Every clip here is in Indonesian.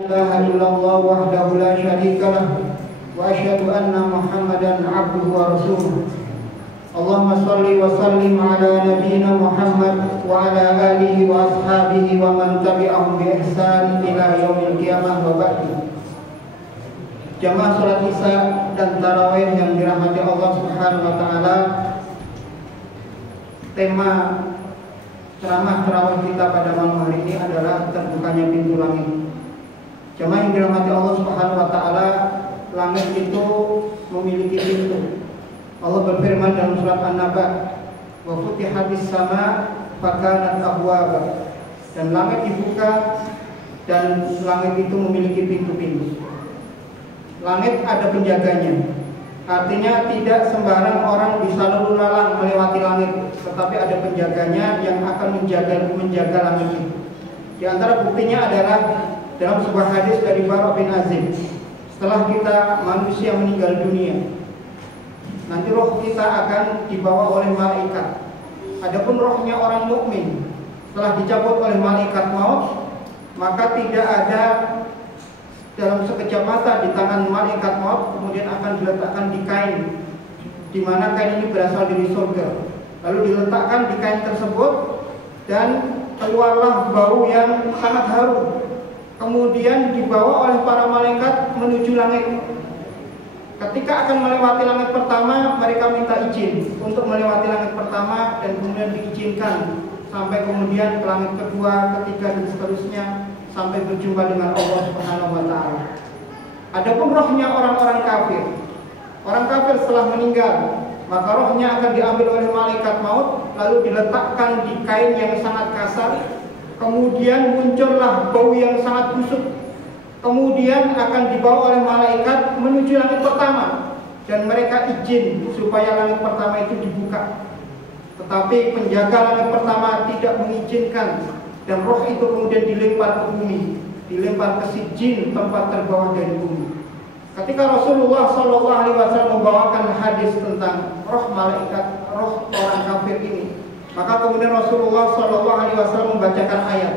La ilaha illallah wahdahu la syarika lah wa asyhadu anna Muhammadan abduhu wa rasuluh. Allahumma shalli wa sallim ala nabiyyina Muhammad wa ala alihi wa ashabihi wa man tabi'ahum bi ihsan ila yaumil qiyamah wa ba'du. Jamaah salat Isya dan tarawih yang dirahmati Allah Subhanahu wa taala. Tema ceramah tarawih kita pada malam hari ini adalah terbukanya pintu langit. Jamaah yang dirahmati Allah Subhanahu wa taala, langit itu memiliki pintu. Allah berfirman dalam surat An-Naba, "Wa futihatis sama fakanat abwaba." Dan langit dibuka dan langit itu memiliki pintu-pintu. Langit ada penjaganya. Artinya tidak sembarang orang bisa lalu lalang melewati langit, tetapi ada penjaganya yang akan menjaga langit itu. Di antara buktinya adalah dalam sebuah hadis dari Bara bin Azib, setelah kita manusia meninggal dunia, nanti roh kita akan dibawa oleh malaikat. Adapun rohnya orang mukmin setelah dicabut oleh malaikat maut, maka tidak ada dalam sekejap mata di tangan malaikat maut, kemudian akan diletakkan di kain, di mana kain ini berasal dari surga. Lalu diletakkan di kain tersebut dan keluarlah bau yang sangat harum. Kemudian dibawa oleh para malaikat menuju langit. Ketika akan melewati langit pertama, mereka minta izin untuk melewati langit pertama dan kemudian diizinkan sampai kemudian ke langit kedua, ketiga dan seterusnya sampai berjumpa dengan Allah Subhanahu wa taala. Adapun rohnya orang-orang kafir. Orang kafir setelah meninggal, maka rohnya akan diambil oleh malaikat maut lalu diletakkan di kain yang sangat kasar. Kemudian muncullah bau yang sangat busuk. Kemudian akan dibawa oleh malaikat menuju langit pertama dan mereka izin supaya langit pertama itu dibuka. Tetapi penjaga langit pertama tidak mengizinkan dan roh itu kemudian dilempar ke bumi, dilempar ke Sijin, tempat terbawah dari bumi. Ketika Rasulullah SAW membawakan hadis tentang roh malaikat, roh orang kafir ini, maka kemudian Rasulullah SAW membacakan ayat,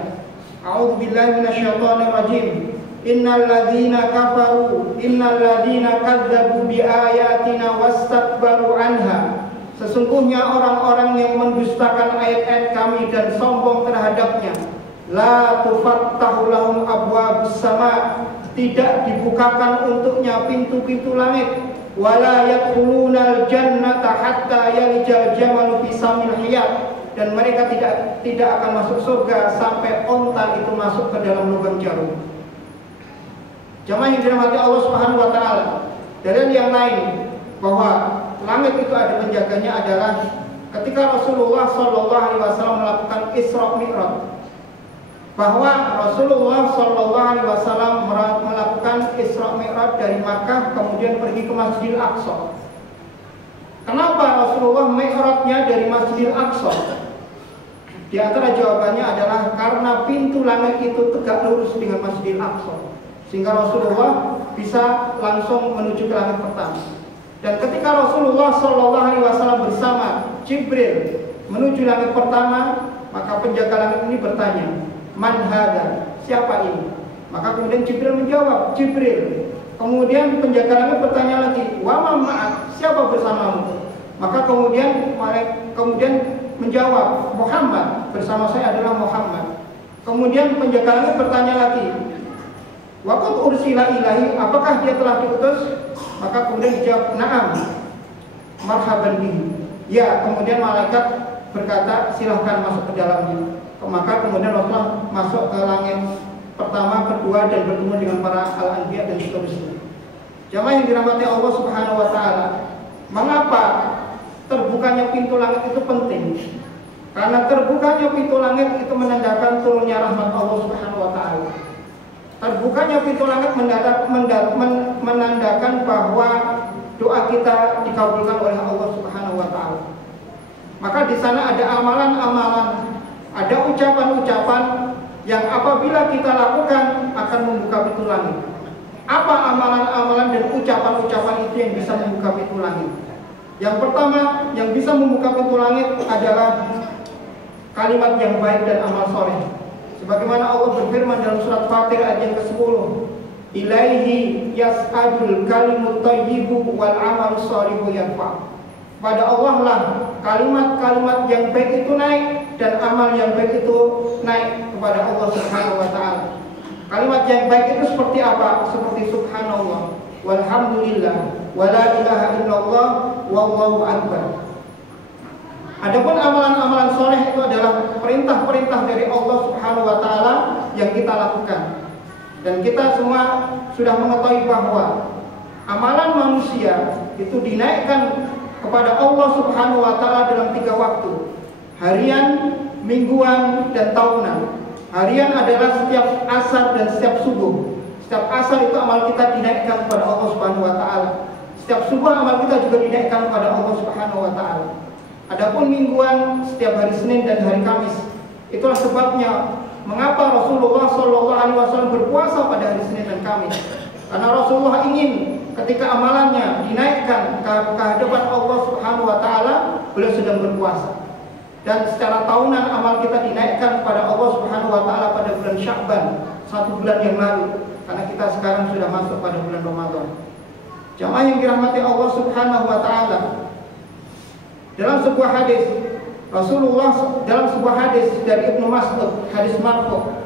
A'udzubillahi minasyaitonirrajim. Innal ladzina kafaru, innal ladzina kadzdzabu biayatina wastakbaru anha. Sesungguhnya orang-orang yang mendustakan ayat-ayat kami dan sombong terhadapnya, la tufattahu lahum abwabus sama, tidak dibukakan untuknya pintu-pintu langit, wala yadkhulunal jannata hatta yalijal jamalu fi samil hiyat, dan mereka tidak akan masuk surga sampai onta itu masuk ke dalam lubang jarum. Jamaah yang dirahmati Allah Subhanahu wa taala, dari yang lain bahwa langit itu ada penjaganya adalah ketika Rasulullah SAW melakukan Isra Mi'raj, bahwa Rasulullah SAW melakukan Isra Mi'raj dari Makkah kemudian pergi ke Masjidil Aqsa. Kenapa Rasulullah Mi'rajnya dari Masjidil Aqsa? Di antara jawabannya adalah karena pintu langit itu tegak lurus dengan Masjidil Aqsa, sehingga Rasulullah bisa langsung menuju ke langit pertama. Dan ketika Rasulullah SAW bersama Jibril menuju langit pertama, maka penjaga langit ini bertanya, Man hada? Siapa ini? Maka kemudian Jibril menjawab, Jibril. Kemudian penjaga langit bertanya lagi, Wa ma ma'ak? Siapa bersamamu? Maka kemudian menjawab, Muhammad. Bersama saya adalah Muhammad. Kemudian penjaga langit bertanya lagi, Wa qad ursila ilahi? Apakah dia telah diutus? Maka kemudian dijawab, Na'am, marhaban bihi. Ya, kemudian malaikat berkata, silahkan masuk ke dalamnya. Maka kemudian Rasulullah masuk ke langit pertama, kedua, dan bertemu dengan para al-anbiya dan seterusnya. Jamaah yang dirahmati Allah Subhanahu wa taala, mengapa terbukanya pintu langit itu penting? Karena terbukanya pintu langit itu menandakan turunnya rahmat Allah Subhanahu wa taala. Terbukanya pintu langit menandakan bahwa doa kita dikabulkan oleh Allah Subhanahu wa taala. Maka di sana ada amalan-amalan, ada ucapan-ucapan yang apabila kita lakukan akan membuka pintu langit. Apa amalan-amalan dan ucapan-ucapan itu yang bisa membuka pintu langit? Yang pertama yang bisa membuka pintu langit adalah kalimat yang baik dan amal soleh. Sebagaimana Allah berfirman dalam surat Fatir ayat yang ke-10, ilaihi yas'adul kalimut thayyibu wal amal shalihu yarfa. Pada Allah lah kalimat-kalimat yang baik itu naik dan amal yang baik itu naik kepada Allah Subhanahu wa taala. Kalimat yang baik itu seperti apa? Seperti subhanallah, walhamdulillah, wala ilaha illallah, wallahu akbar. Adapun amalan-amalan soleh itu adalah perintah-perintah dari Allah Subhanahu wa taala yang kita lakukan. Dan kita semua sudah mengetahui bahwa amalan manusia itu dinaikkan kepada Allah Subhanahu wa taala dalam 3 waktu. Harian, mingguan, dan tahunan. Harian adalah setiap asar dan setiap subuh. Setiap asar itu amal kita dinaikkan kepada Allah Subhanahu wa taala. Setiap subuh amal kita juga dinaikkan kepada Allah Subhanahu wa taala. Adapun mingguan setiap hari Senin dan hari Kamis. Itulah sebabnya mengapa Rasulullah SAW berpuasa pada hari Senin dan Kamis. Karena Rasulullah ingin ketika amalannya dinaikkan ke hadapan Allah Subhanahu wa taala, beliau sedang berpuasa. Dan secara tahunan amal kita dinaikkan kepada Allah Subhanahu wa taala pada bulan Sya'ban, 1 bulan yang lalu. Karena kita sekarang sudah masuk pada bulan Ramadan. Jamaah yang dirahmati Allah Subhanahu wa taala. Dalam sebuah hadis dalam sebuah hadis dari Ibnu Mas'ud, hadis marfu',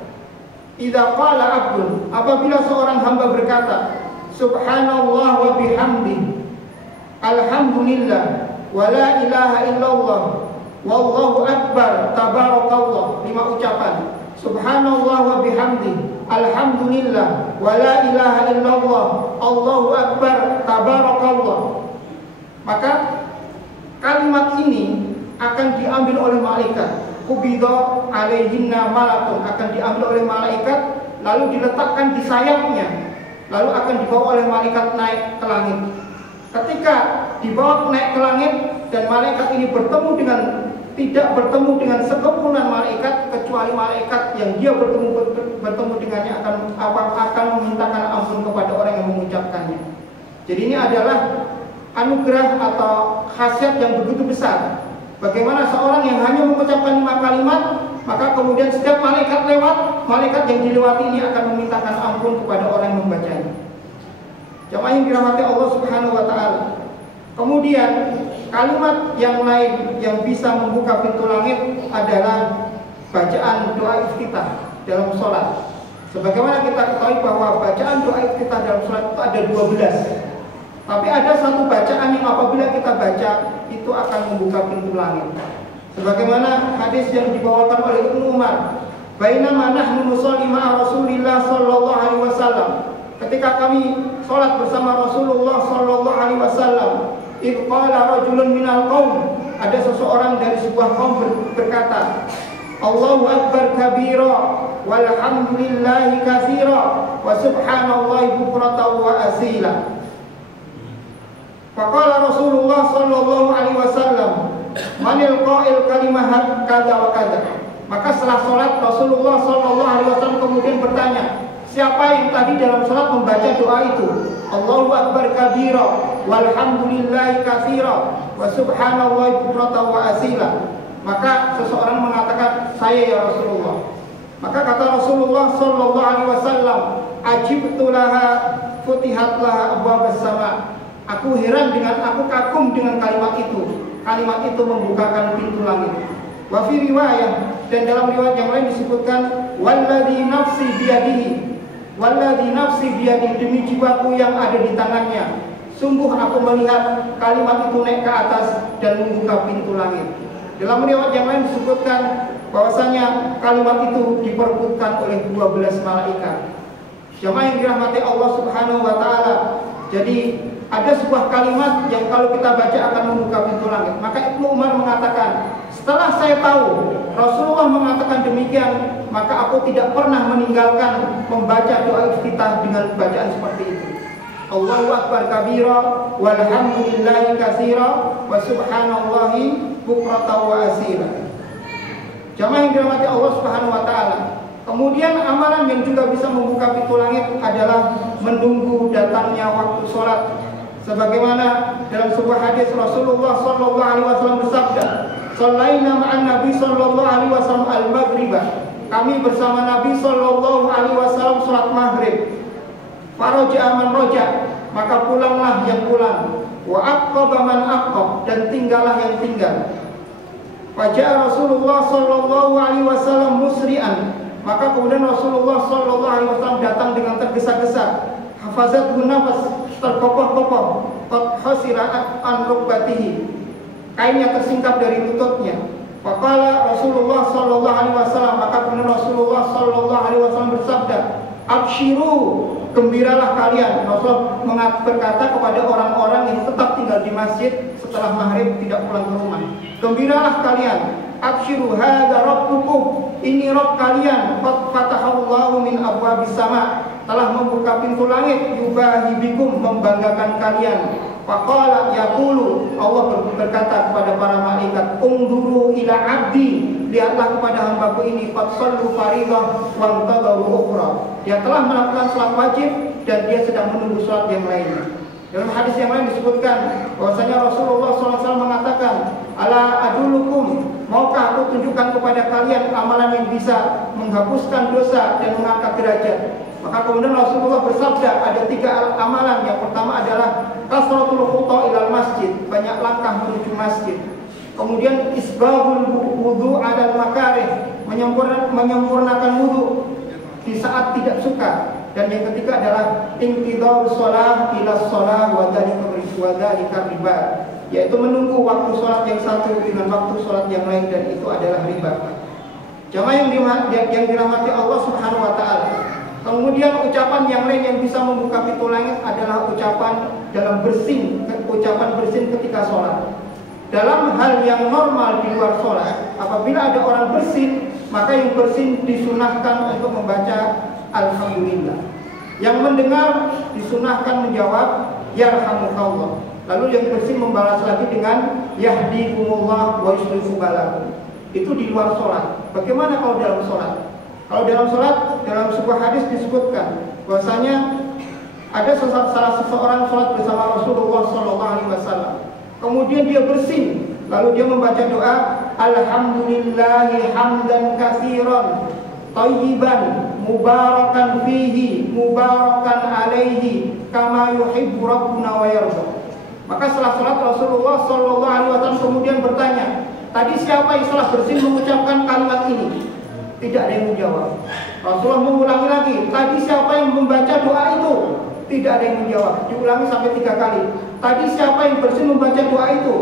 idza qala 'abdun, apabila seorang hamba berkata, subhanallah wa bihamdi, alhamdulillah, wa la ilaha illallah, wallahu akbar, tabarakallah, 5 ucapan. Subhanallah wa bihamdi, alhamdulillah, wa la ilaha illallah, allahu akbar, tabarakallah. Maka kalimat ini akan diambil oleh malaikat. Kubidha alaihinna malakun, akan diambil oleh malaikat lalu diletakkan di sayapnya, lalu akan dibawa oleh malaikat naik ke langit. Ketika dibawa naik ke langit dan malaikat ini tidak bertemu dengan sekumpulan malaikat, kecuali malaikat yang dia bertemu dengannya akan memintakan ampun kepada orang yang mengucapkannya. Jadi ini adalah anugerah atau khasiat yang begitu besar. Bagaimana seorang yang hanya mengucapkan 5 kalimat, maka kemudian setiap malaikat lewat, malaikat yang dilewati ini akan memintakan ampun kepada orang yang membacanya. Jamaah yang dirahmati Allah Subhanahu wa taala. Kemudian kalimat yang lain yang bisa membuka pintu langit adalah bacaan doa iftitah dalam sholat. Sebagaimana kita ketahui bahwa bacaan doa iftitah dalam sholat itu ada 12. Tapi ada satu bacaan yang apabila kita baca itu akan membuka pintu langit. Sebagaimana hadis yang dibawakan oleh Ibnu Umar, bainama nahnu nusalli ma'a Rasulillah sallallahu alaihi wasallam. Ketika kami salat bersama Rasulullah sallallahu alaihi wasallam, idh qala rajulun minal qaum, ada seseorang dari sebuah kaum berkata, Allahu akbar kabira walhamdulillahi katsira wa subhanallahi bukratan wa asila. Faqala Rasulullah sallallahu alaihi wasallam, manil qail kalimah kadza wa kadza. Maka setelah salat Rasulullah sallallahu alaihi wasallam kemudian bertanya, siapa yang tadi dalam salat membaca doa itu? Allahu akbar kabira walhamdulillahi katsira wa subhanallahi bukratan wa asila. Maka seseorang mengatakan, saya ya Rasulullah. Maka kata Rasulullah sallallahu alaihi wasallam, ajibtu laha futihat laha abwabas sama. Aku kagum dengan kalimat itu. Kalimat itu membukakan pintu langit. Wa fi riwayah, dan dalam riwayat yang lain disebutkan, walladzi nafsi biyadihi, demi jiwaku yang ada di tangannya, sungguh aku melihat kalimat itu naik ke atas dan membuka pintu langit. Dalam riwayat yang lain disebutkan bahwasanya kalimat itu diperebutkan oleh 12 malaikat. Jamaah yang dirahmati Allah Subhanahu wa taala. Jadi ada sebuah kalimat yang kalau kita baca akan membuka pintu langit. Maka Ibnu Umar mengatakan, setelah saya tahu Rasulullah mengatakan demikian, maka aku tidak pernah meninggalkan membaca doa iftitah dengan bacaan seperti itu. Allahu akbar kabira walhamdulillahi katsira wa subhanallahi bukratan wa asila. Jamaah yang dirahmati Allah Subhanahu wa taala. Kemudian amalan yang juga bisa membuka pintu langit adalah menunggu datangnya waktu sholat. Sebagaimana dalam sebuah hadis Rasulullah sallallahu alaihi wasallam bersabda, "Shallaina ma'an Nabi sallallahu alaihi wasallam al-maghribah." Kami bersama Nabi sallallahu alaihi wasallam salat maghrib. Faraja'a man raja', maka pulanglah yang pulang. Wa aqaba man aqab, dan tinggallah yang tinggal. Faja'a Rasulullah sallallahu alaihi wasallam musri'an, maka kemudian Rasulullah sallallahu alaihi wasallam datang dengan tergesa-gesa. Hafazathu nafas, terkopoh-kopoh. Qad khasira an rukbatihi, kainnya tersingkap dari lututnya. Faqala Rasulullah sallallahu alaihi wasallam, maka kemudian Rasulullah sallallahu alaihi wasallam bersabda, "Abshiru, gembiralah kalian." Rasulullah berkata kepada orang-orang yang tetap tinggal di masjid setelah maghrib tidak pulang ke rumah, "Gembiralah kalian. Abshiru, hadza rabbukum, ini Rabb kalian. Qad fatahallahu min abwabis sama, telah membuka pintu langit. Yubahi bikum, membanggakan kalian. Faqala yaqulu, Allah berkata kepada para malaikat, "Unduru ila abdi, lihatlah kepada hambaku ini. Qad shallu fariḍah wa intadharu ukhra, dia telah melakukan salat wajib dan dia sedang menunggu salat yang lainnya." Dalam hadis yang lain disebutkan bahwasanya Rasulullah SAW mengatakan, "Ala adulukum, maukah aku tunjukkan kepada kalian amalan yang bisa menghapuskan dosa dan mengangkat derajat?" Maka kemudian Rasulullah bersabda, ada 3 amalan. Yang pertama adalah kasratul khuta ilal masjid, banyak langkah menuju masjid. Kemudian isbahul wudu alal makarih, menyempurnakan wudu di saat tidak suka. Dan yang ketiga adalah inqidha'us shalah ila shalah wa dzalika riba, yaitu menunggu waktu sholat yang satu dengan waktu sholat yang lain, dan itu adalah riba. Jamaah yang dirahmati Allah Subhanahu wa taala. Kemudian ucapan yang lain yang bisa membuka pintu langit adalah ucapan dalam bersin, ucapan bersin ketika sholat. Dalam hal yang normal di luar sholat, apabila ada orang bersin, maka yang bersin disunahkan untuk membaca alhamdulillah. Yang mendengar disunahkan menjawab yarhamukallah. Lalu yang bersin membalas lagi dengan yahdikumullah wa yuslihu balakum. Itu di luar sholat. Bagaimana kalau dalam sholat? Kalau dalam sholat, dalam sebuah hadis disebutkan bahwasanya ada salah seseorang sholat bersama Rasulullah SAW. Kemudian dia bersin, lalu dia membaca doa, alhamdulillahi hamdan katsiran thayyiban mubarakan fihi mubarakan alaihi kama yuhibbu rabbuna wa yarda. Maka setelah sholat Rasulullah SAW kemudian bertanya, tadi siapa yang setelah bersin mengucapkan kalimat ini? Tidak ada yang menjawab. Rasulullah mengulangi lagi, tadi siapa yang membaca doa itu? Tidak ada yang menjawab. Diulangi sampai 3 kali. Tadi siapa yang bersin membaca doa itu?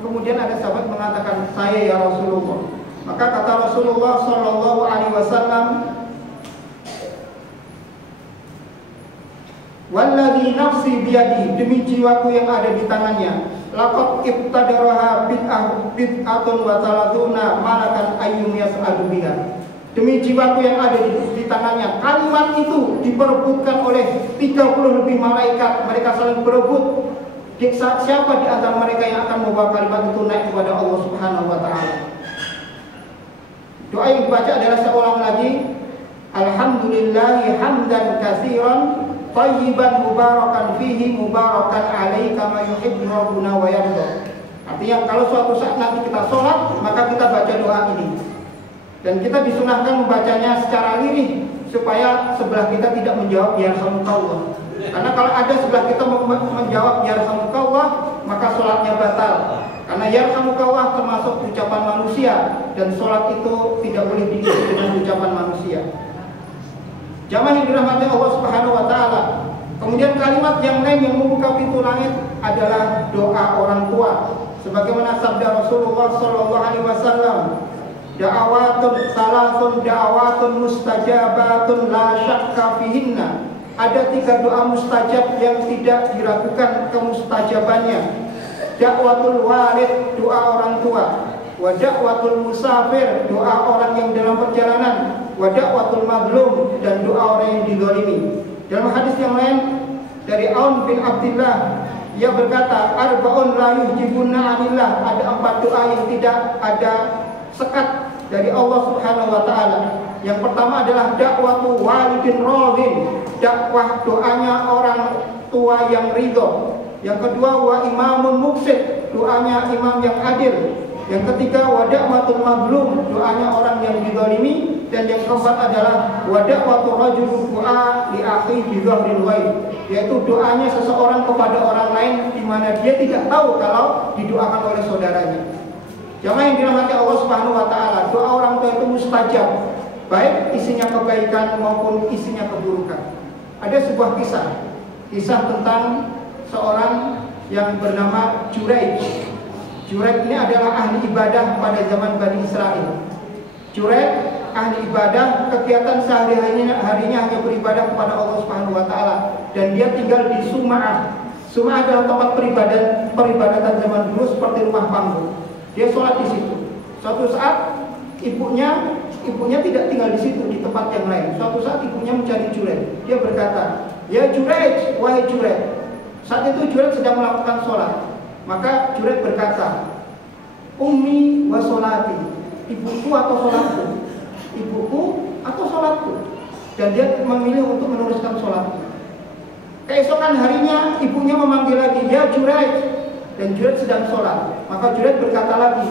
Kemudian ada sahabat mengatakan, saya ya Rasulullah. Maka kata Rasulullah Sallallahu Alaihi Wasallam, walladzi nafsi biyadi, demi jiwaku yang ada di tangannya, laqad ibtadaraha bid'atun wa talatuna malakan ayyum yas'adu biha. Demi jiwaku yang ada di tangannya, kalimat itu diperebutkan oleh 30 lebih malaikat. Mereka saling berebut siapa di antara mereka yang akan membawa kalimat itu naik kepada Allah Subhanahu wa taala. Doa yang dibaca adalah, saya ulang lagi, alhamdulillahi hamdan katsiran thayyiban mubarakan fihi mubarakan alaihi kama yuhibbu rabbuna wa yarda. Artinya kalau suatu saat nanti kita sholat, maka kita baca doa ini. Dan kita disunahkan membacanya secara lirih supaya sebelah kita tidak menjawab yarhamukallah. Karena kalau ada sebelah kita menjawab yarhamukallah, maka sholatnya batal. Karena yarhamukallah termasuk ucapan manusia, dan sholat itu tidak boleh diisi dengan ucapan manusia. Jamaah yang dirahmati Allah Subhanahu wa taala. Kemudian kalimat yang lain yang membuka pintu langit adalah doa orang tua. Sebagaimana sabda Rasulullah sallallahu alaihi wasallam, da'awatun salatun da'awatun mustajabatun la syakka fihinna. Ada 3 doa mustajab yang tidak diragukan kemustajabannya. Da'watul walid, doa orang tua. Wa da'watul musafir, doa orang yang dalam perjalanan. Wa da'watul mazlum, dan doa orang yang dizalimi. Dalam hadis yang lain dari Aun bin Abdullah, ia berkata, arba'un la yuhjibunna anillah, ada 4 doa yang tidak ada sekat dari Allah Subhanahu wa taala. Yang pertama adalah dakwatu walidin radin, dakwah doanya orang tua yang ridho. Yang kedua wa imamun muqsit, doanya imam yang adil. Yang ketiga wada'watul mazlum, doanya orang yang dizalimi. Dan yang keempat adalah wada'watul rajul du'a li akhi bi dhahril ghaib, yaitu doanya seseorang kepada orang lain di mana dia tidak tahu kalau didoakan oleh saudaranya. Jamaah yang dirahmati Allah Subhanahu wa taala, doa orang tua itu mustajab, baik isinya kebaikan maupun isinya keburukan. Ada sebuah kisah tentang seorang yang bernama Juraij. Juraij ini adalah ahli ibadah pada zaman Bani Israel. Juraij ahli ibadah, kegiatan sehari-harinya hanya beribadah kepada Allah Subhanahu wa taala, dan dia tinggal di Sum'ah. Sum'ah adalah tempat peribadatan zaman dulu seperti rumah panggung. Dia sholat di situ. Suatu saat ibunya tidak tinggal di situ, di tempat yang lain. Suatu saat ibunya mencari Juraij. Dia berkata, "Ya Juraij, wahai Juraij." Saat itu Juraij sedang melakukan sholat. Maka Juraij berkata, "Ummi wa sholati," ibuku atau sholatku, ibuku atau sholatku. Dan dia memilih untuk meneruskan sholatnya. Keesokan harinya ibunya memanggil lagi, "Ya Juraij," dan Juraij sedang sholat. Maka Juraij berkata lagi,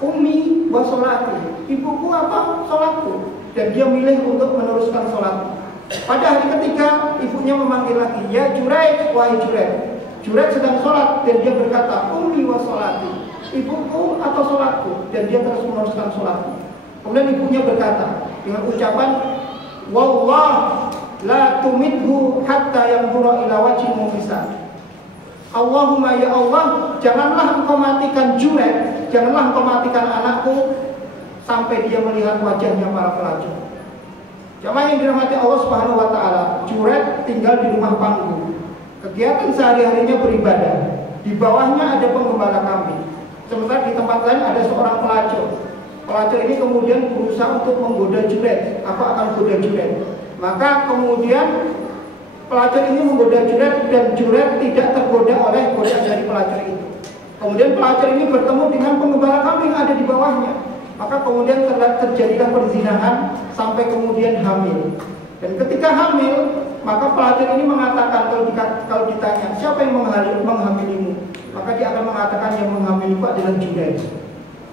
"Ummi wa sholati," ibuku apa sholatku. Dan dia milih untuk meneruskan sholatnya. Pada hari ketiga ibunya memanggil lagi, "Ya Juraij, wahai Juraij." Juraij sedang sholat dan dia berkata, "Ummi wa sholati," ibuku atau sholatku. Dan dia terus meneruskan sholatnya. Kemudian ibunya berkata dengan ucapan, "Wallah la tumidhu hatta yanzura ila wajhi mumisah." Allahumma ya Allah, janganlah engkau matikan Juraij, janganlah engkau matikan anakku sampai dia melihat wajahnya para pelacur. Jamaah yang dirahmati Allah Subhanahu wa taala, Juraij tinggal di rumah panggung. Kegiatan sehari-harinya beribadah. Di bawahnya ada penggembala kambing. Sementara di tempat lain ada seorang pelacur. Pelacur ini kemudian berusaha untuk menggoda Juraij. Apa akan goda Juraij? Maka kemudian pelacur ini menggoda Juraij dan Juraij tidak tergoda oleh godaan dari pelacur itu. Kemudian pelacur ini bertemu dengan penggembala kambing yang ada di bawahnya. Maka kemudian terjadilah perzinahan sampai kemudian hamil. Dan ketika hamil, maka pelacur ini mengatakan, kalau ditanya siapa yang menghamilimu, maka dia akan mengatakan yang menghamiliku adalah Juraij.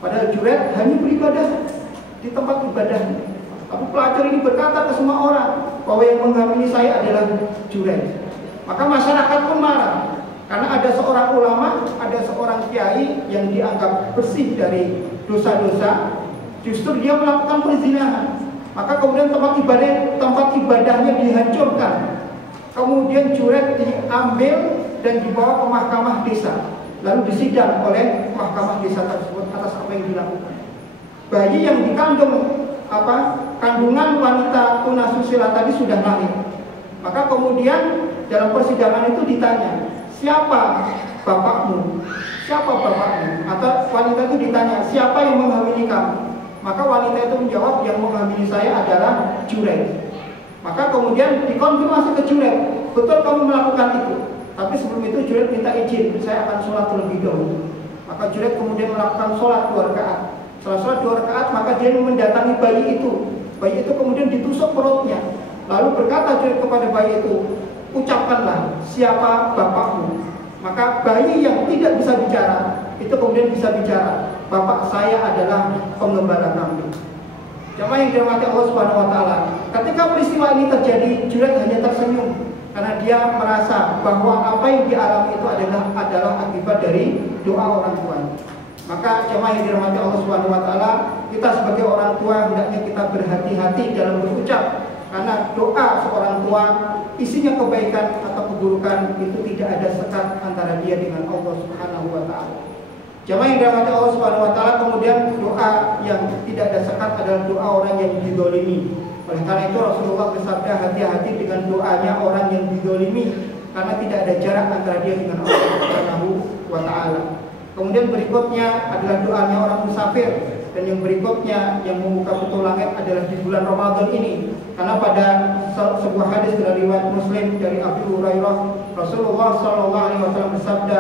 Padahal Juraij hanya beribadah di tempat ibadahnya. Tapi pelacur ini berkata ke semua orang bahwa yang menghamili saya adalah Juraij. Maka masyarakat pun marah karena ada seorang ulama, ada seorang kiai yang dianggap bersih dari dosa-dosa, justru dia melakukan perzinahan. Maka kemudian tempat ibadahnya dihancurkan. Kemudian Juraij diambil dan dibawa ke mahkamah desa, lalu disidang oleh mahkamah desa tersebut atas apa yang dilakukan. Bayi yang dikandung kandungan wanita tunasusila tadi sudah lahir. Maka kemudian dalam persidangan itu ditanya, siapa bapakmu? Siapa bapakmu? Atau wanita itu ditanya, siapa yang menghamili kamu? Maka wanita itu menjawab, yang menghamili saya adalah Juraij. Maka kemudian dikonfirmasi ke Juraij, betul kamu melakukan itu? Tapi sebelum itu Juraij minta izin, saya akan sholat terlebih dahulu. Maka Juraij kemudian melakukan sholat 2 rakaat. Setelah sholat 2 rakaat, maka dia mendatangi bayi itu. Bayi itu kemudian ditusuk perutnya. Lalu berkata Juraij kepada bayi itu, ucapkanlah siapa bapakmu. Maka bayi yang tidak bisa bicara itu kemudian bisa bicara, bapak saya adalah penggembala kambing. Jamaah yang dirahmati Allah Subhanahu wa taala, ketika peristiwa ini terjadi, Juraij hanya tersenyum karena dia merasa bahwa apa yang dialami itu adalah akibat dari doa orang tuanya. Maka jamaah yang dirahmati Allah Subhanahu wa taala, kita sebagai orang tua hendaknya kita berhati-hati dalam berucap, karena doa seorang tua isinya kebaikan atau keburukan itu tidak ada sekat antara dia dengan Allah Subhanahu wa taala. Jamaah yang dirahmati Allah Subhanahu wa taala, kemudian doa yang tidak ada sekat adalah doa orang yang dizalimi. Oleh karena itu Rasulullah bersabda, hati-hati dengan doanya orang yang dizalimi, karena tidak ada jarak antara dia dengan Allah Subhanahu wa taala. Kemudian berikutnya adalah doanya orang musafir, dan yang berikutnya yang membuka pintu langit adalah di bulan Ramadan ini. Karena pada sebuah hadis dari riwayat Muslim dari Abu Hurairah, Rasulullah SAW bersabda,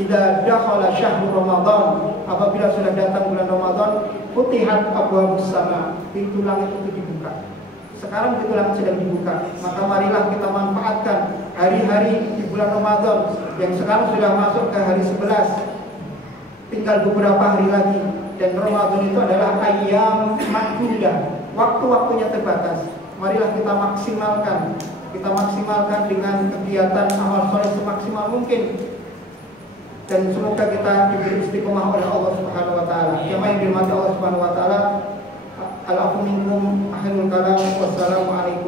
"Idza dakhala syahrul Ramadan," apabila sudah datang bulan Ramadan, "futihat abwaabus sama," pintu langit itu dibuka. Sekarang pintu langit sedang dibuka, maka marilah kita manfaatkan hari-hari di bulan Ramadan yang sekarang sudah masuk ke hari 11. Tinggal beberapa hari lagi. Dan Ramadan itu adalah ayyam ma'dudah, waktu-waktunya terbatas. Marilah kita maksimalkan dengan kegiatan amal soleh semaksimal mungkin. Dan semoga kita diberi istiqomah oleh Allah Subhanahu wa taala. Jamaah yang dirahmati Allah Subhanahu wa taala, al-afu minkum akhirul kalam. Wassalamualaikum